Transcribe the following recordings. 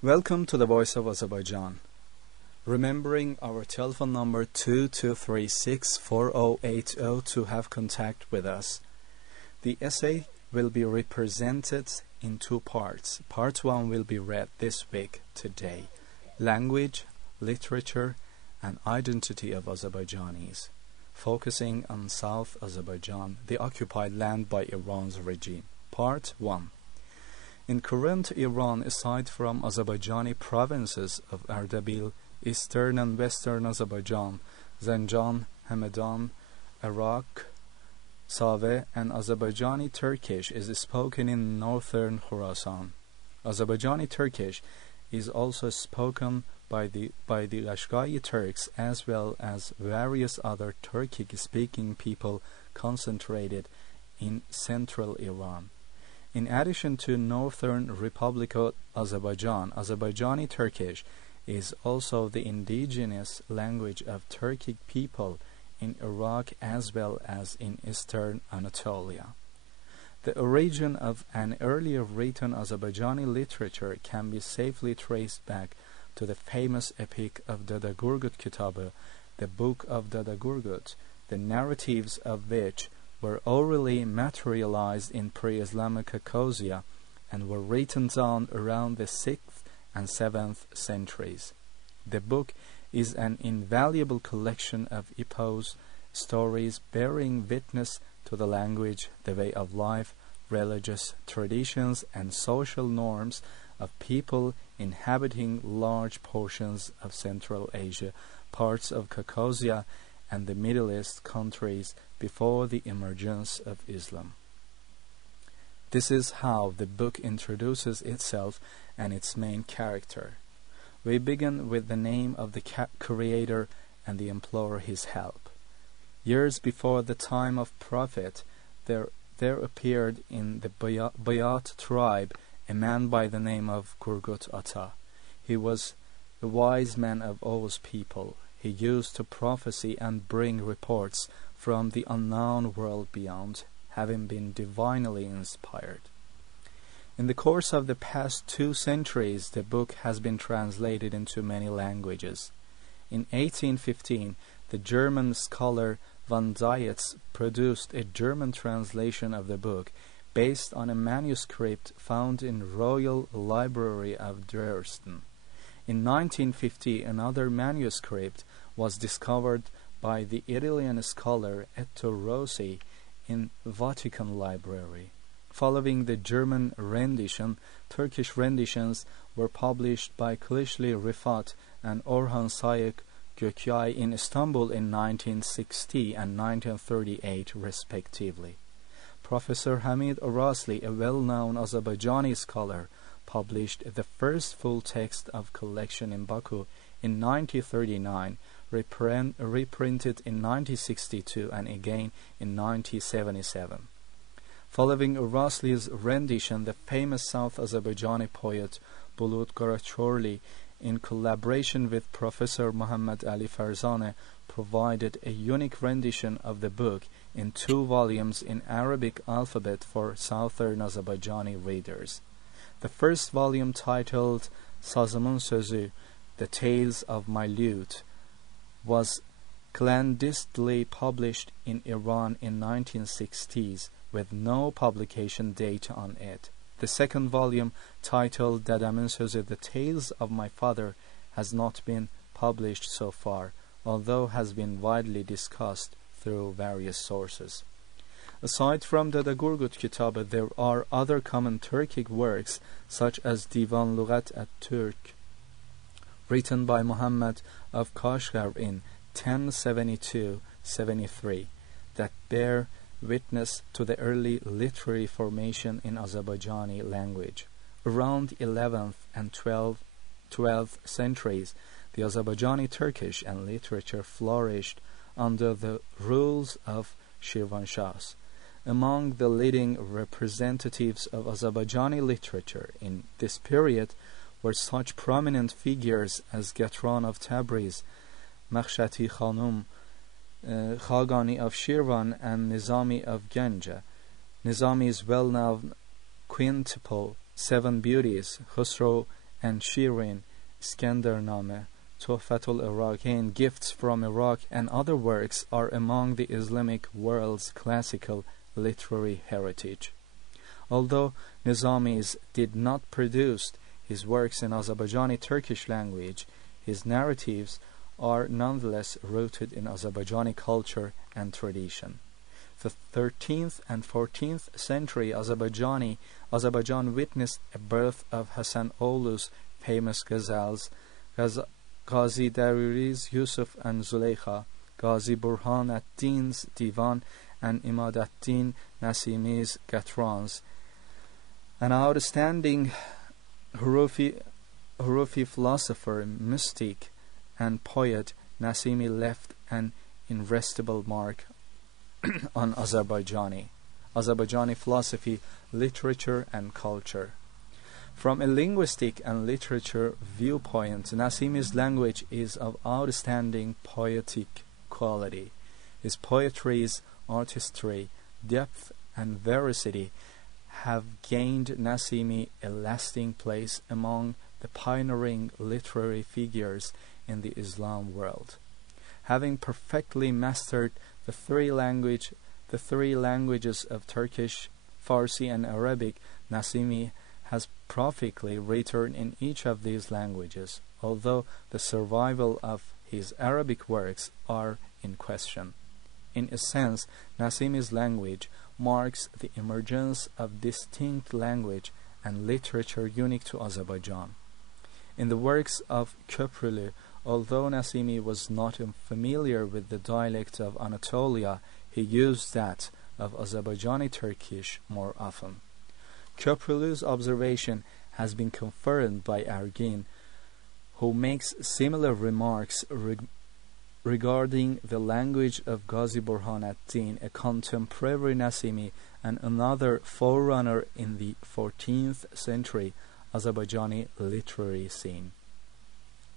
Welcome to the Voice of Azerbaijan. Remembering our telephone number 22364080 to have contact with us. The essay will be represented in two parts. Part 1 will be read this week today. Language, literature, and identity of Azerbaijanis, focusing on South Azerbaijan, the occupied land by Iran's regime. Part 1. In current Iran, aside from Azerbaijani provinces of Ardabil, eastern and western Azerbaijan, Zanjan, Hamadan, Iraq, Save, and Azerbaijani Turkish is spoken in northern Khorasan. Azerbaijani Turkish is also spoken by the Qashqai Turks as well as various other Turkic-speaking people concentrated in central Iran. In addition to Northern Republic of Azerbaijan, Azerbaijani Turkish is also the indigenous language of Turkic people in Iraq as well as in eastern Anatolia. The origin of an earlier written Azerbaijani literature can be safely traced back to the famous epic of Dada Gurgut Kitabı, the Book of Dada Gurgut, the narratives of which were orally materialized in pre-Islamic Caucasia and were written down around the 6th and 7th centuries. The book is an invaluable collection of epos, stories bearing witness to the language, the way of life, religious traditions, and social norms of people inhabiting large portions of Central Asia, parts of Caucasia, and the Middle East countries before the emergence of Islam. This is how the book introduces itself and its main character. We begin with the name of the creator and the implore his help. Years before the time of Prophet, there appeared in the Bayat tribe a man by the name of Gurgut Ata. He was a wise man of Oghuz people. He used to prophesy and bring reports from the unknown world beyond, having been divinely inspired. In the course of the past 2 centuries, the book has been translated into many languages. In 1815, the German scholar von Dietz produced a German translation of the book based on a manuscript found in Royal Library of Dresden. In 1950, another manuscript was discovered by the Italian scholar Ettore Rossi in Vatican Library. Following the German rendition, Turkish renditions were published by Kılıçlı Rifat and Orhan Sayık Gökyay in Istanbul in 1960 and 1938 respectively. Professor Hamid Orasli, a well-known Azerbaijani scholar, published the first full text of collection in Baku in 1939, reprinted in 1962 and again in 1977. Following Orasli's rendition, the famous South Azerbaijani poet Bulut Garachorli, in collaboration with Professor Muhammad Ali Farzaneh, provided a unique rendition of the book in 2 volumes in Arabic alphabet for Southern Azerbaijani readers. The first volume, titled Sazımın Sözü, The Tales of My Lute, was clandestinely published in Iran in 1960s with no publication date on it. The second volume, titled Dadamın Sözü, The Tales of My Father, has not been published so far, although has been widely discussed through various sources. Aside from Dada Gurgut Kitabı, there are other common Turkic works such as Divan Lughat at-Turk, written by Muhammad of Kashgar in 1072-73, that bear witness to the early literary formation in Azerbaijani language. Around 11th and 12th centuries, the Azerbaijani Turkish and literature flourished under the rules of Shirvanshahs. Among the leading representatives of Azerbaijani literature in this period were such prominent figures as Gatran of Tabriz, Makhshati Khanum, Khagani of Shirvan, and Nizami of Ganja. Nizami's well-known quintuple Seven Beauties, Khusro and Shirin, Skandername, Tuhfatul Iraqain, Gifts from Iraq, and other works are among the Islamic world's classical literary heritage. Although Nizami's did not produce his works in Azerbaijani Turkish language, his narratives are nonetheless rooted in Azerbaijani culture and tradition. The 13th and 14th century Azerbaijan witnessed a birth of Hasan Oğlu's famous ghazals, Ghazi Dariri's Yusuf and Zuleikha, Ghazi Burhan ad-Din's Divan, and Imad ad-Din Nasimi's Gatrans. An outstanding Hurufi philosopher, mystic, and poet, Nasimi left an irresistible mark on Azerbaijani philosophy, literature, and culture. From a linguistic and literature viewpoint, Nasimi's language is of outstanding poetic quality. His poetry's artistry, depth, and veracity have gained Nasimi a lasting place among the pioneering literary figures in the Islam world. Having perfectly mastered the three languages of Turkish, Farsi, and Arabic, Nasimi has profitably written in each of these languages, although the survival of his Arabic works are in question. In a sense, Nasimi's language marks the emergence of distinct language and literature unique to Azerbaijan. In the works of Köprülü, although Nasimi was not familiar with the dialect of Anatolia, he used that of Azerbaijani Turkish more often. Köprülü's observation has been confirmed by Ergin, who makes similar remarks regarding the language of Ghazi Burhan ad-Din, a contemporary Nasimi and another forerunner in the 14th century Azerbaijani literary scene.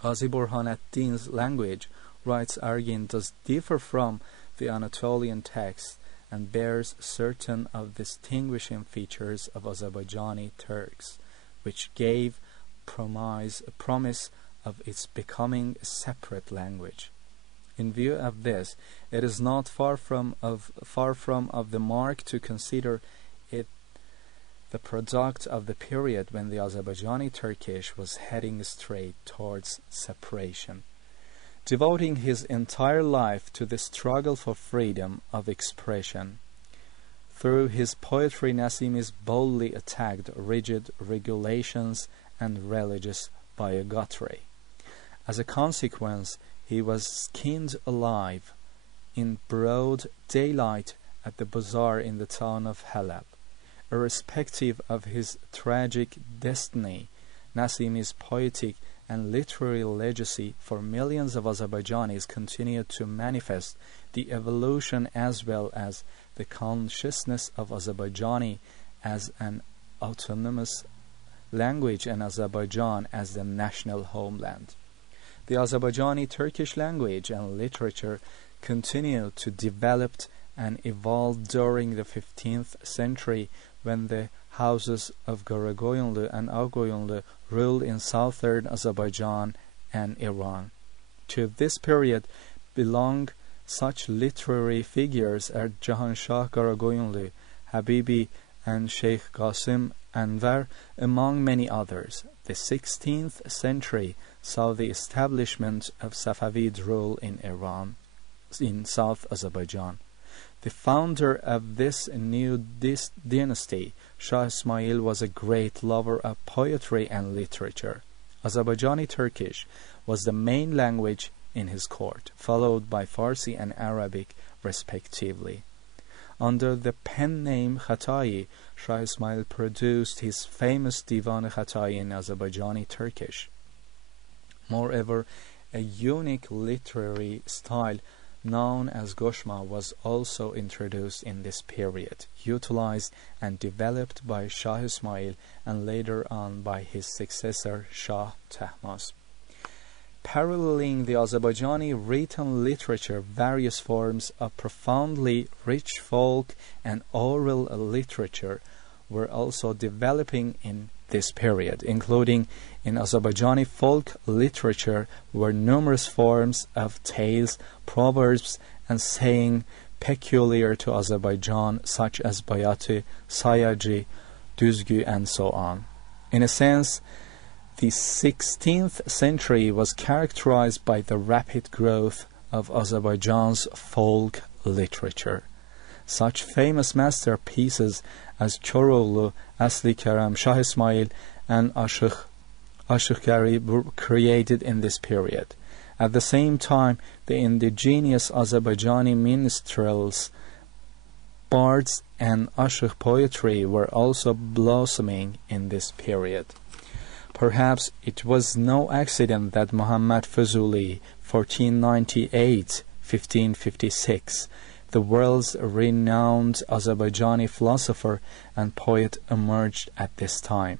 Ghazi Burhan ad-Din's language, writes Ergin, does differ from the Anatolian text and bears certain of the distinguishing features of Azerbaijani Turks, which gave a promise of its becoming a separate language. In view of this, it is not far from the mark to consider it the product of the period when the Azerbaijani Turkish was heading straight towards separation. Devoting his entire life to the struggle for freedom of expression, through his poetry Nasimi boldly attacked rigid regulations and religious bigotry. As a consequence, he was skinned alive in broad daylight at the bazaar in the town of Halab. Irrespective of his tragic destiny, Nasimi's poetic and literary legacy for millions of Azerbaijanis continued to manifest the evolution as well as the consciousness of Azerbaijani as an autonomous language and Azerbaijan as the national homeland. The Azerbaijani Turkish language and literature continued to develop and evolve during the 15th century when the houses of Karakoyunlu and Ağkoyunlu ruled in southern Azerbaijan and Iran. To this period belong such literary figures as Jahanshah Karakoyunlu, Habibi, and Sheikh Qasim Anvar, among many others. The 16th century saw the establishment of Safavid rule in Iran, in South Azerbaijan. The founder of this new dynasty, Shah Ismail, was a great lover of poetry and literature. Azerbaijani Turkish was the main language in his court, followed by Farsi and Arabic respectively. Under the pen name Khatai, Shah Ismail produced his famous Divan Khatai in Azerbaijani Turkish. Moreover, a unique literary style known as Goshma was also introduced in this period, utilized and developed by Shah Ismail and later on by his successor Shah Tahmasp. Paralleling the Azerbaijani written literature, various forms of profoundly rich folk and oral literature were also developing in this period, including in Azerbaijani folk literature were numerous forms of tales, proverbs, and saying peculiar to Azerbaijan, such as bayati, sayaji, düzgü, and so on. In a sense, the 16th century was characterized by the rapid growth of Azerbaijan's folk literature. Such famous masterpieces as Çoroglu, Asli Kerem, Shah Ismail, and Ashıkgari were created in this period. At the same time, the indigenous Azerbaijani minstrels, bards, and ashık poetry were also blossoming in this period. Perhaps it was no accident that Muhammad Fuzuli, 1498-1556, the world's renowned Azerbaijani philosopher and poet, emerged at this time.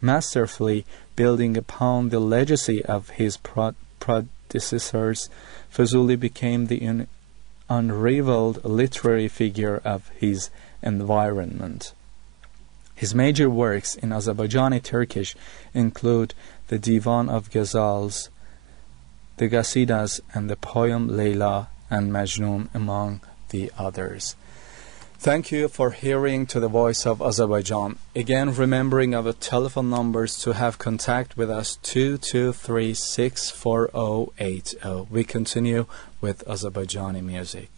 Masterfully building upon the legacy of his predecessors, Fuzuli became the unrivaled literary figure of his environment. His major works in Azerbaijani Turkish include the Divan of Ghazals, the Qasidas, and the poem Leyla and Majnun, among the others. Thank you for hearing to the Voice of Azerbaijan. Again, remembering our telephone numbers to have contact with us, 223-64080. We continue with Azerbaijani music.